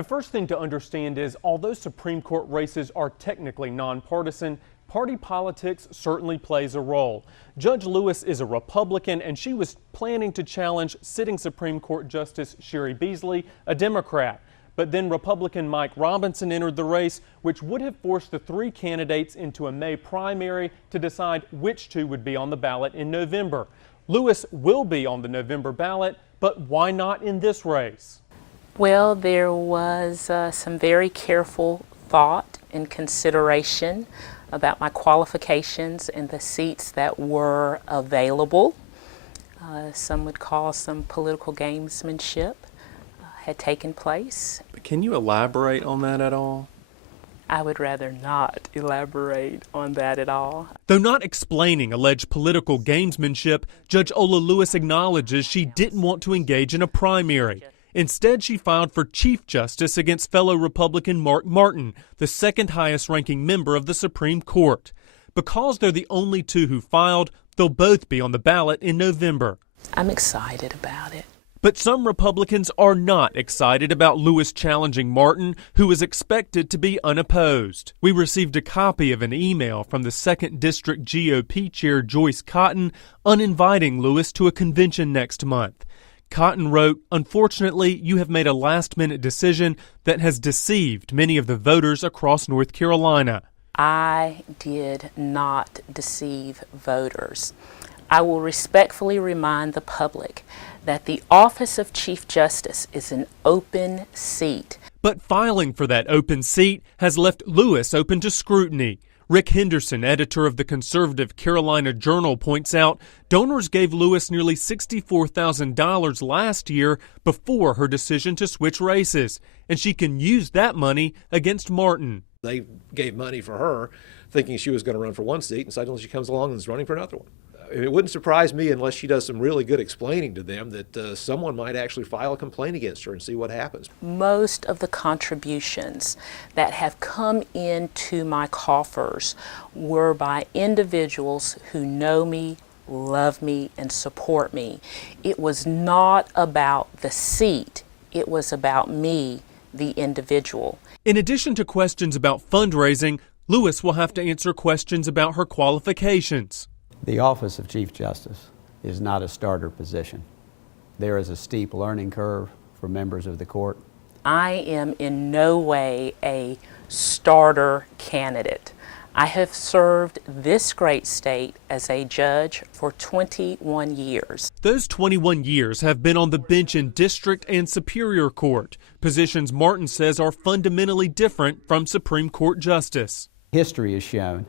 The first thing to understand is, although Supreme Court races are technically nonpartisan, party politics certainly plays a role. Judge Lewis is a Republican, and she was planning to challenge sitting Supreme Court Justice Sherry Beasley, a Democrat. But then Republican Mike Robinson entered the race, which would have forced the three candidates into a May primary to decide which two would be on the ballot in November. Lewis will be on the November ballot, but why not in this race? Well, there was some very careful thought and consideration about my qualifications and the seats that were available. Some would call some political gamesmanship had taken place. Can you elaborate on that at all? I would rather not elaborate on that at all. Though not explaining alleged political gamesmanship, Judge Ola Lewis acknowledges she didn't want to engage in a primary. Instead, she filed for Chief Justice against fellow Republican Mark Martin, the second highest ranking member of the Supreme Court. Because they're the only two who filed, they'll both be on the ballot in November. I'm excited about it. But some Republicans are not excited about Lewis challenging Martin, who is expected to be unopposed. We received a copy of an email from the 2nd District GOP Chair Joyce Cotton uninviting Lewis to a convention next month. Cotton wrote, "Unfortunately, you have made a last-minute decision that has deceived many of the voters across North Carolina." I did not deceive voters. I will respectfully remind the public that the office of Chief Justice is an open seat. But filing for that open seat has left Lewis open to scrutiny. Rick Henderson, editor of the conservative Carolina Journal, points out donors gave Lewis nearly $64,000 last year before her decision to switch races, and she can use that money against Martin. They gave money for her thinking she was going to run for one seat, and suddenly she comes along and is running for another one. It wouldn't surprise me, unless she does some really good explaining to them, that someone might actually file a complaint against her and see what happens. Most of the contributions that have come into my coffers were by individuals who know me, love me, and support me. It was not about the seat. It was about me, the individual. In addition to questions about fundraising, Lewis will have to answer questions about her qualifications. The office of Chief Justice is not a starter position. There is a steep learning curve for members of the court. I am in no way a starter candidate. I have served this great state as a judge for 21 years. Those 21 years have been on the bench in district and superior court, positions Martin says are fundamentally different from Supreme Court justice. History has shown,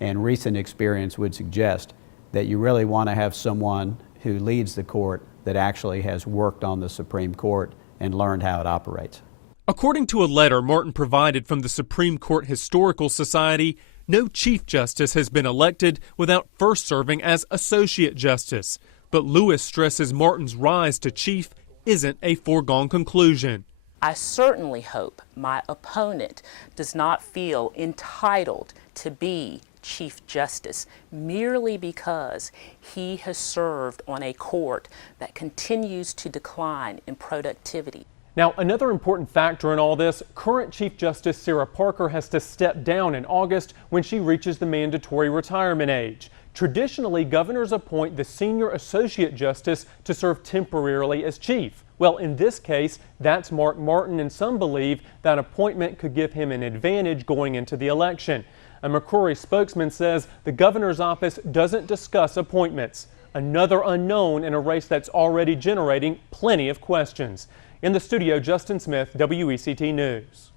and recent experience would suggest, that you really want to have someone who leads the court that actually has worked on the Supreme Court and learned how it operates. According to a letter Martin provided from the Supreme Court Historical Society, no Chief Justice has been elected without first serving as Associate Justice. But Lewis stresses Martin's rise to Chief isn't a foregone conclusion. I certainly hope my opponent does not feel entitled to be Chief Justice merely because he has served on a court that continues to decline in productivity. Now, another important factor in all this, current Chief Justice Sarah Parker has to step down in August when she reaches the mandatory retirement age. Traditionally, governors appoint the senior associate justice to serve temporarily as chief. Well, in this case, that's Mark Martin, and some believe that appointment could give him an advantage going into the election. A McCrory spokesman says the governor's office doesn't discuss appointments. Another unknown in a race that's already generating plenty of questions. In the studio, Justin Smith, WECT News.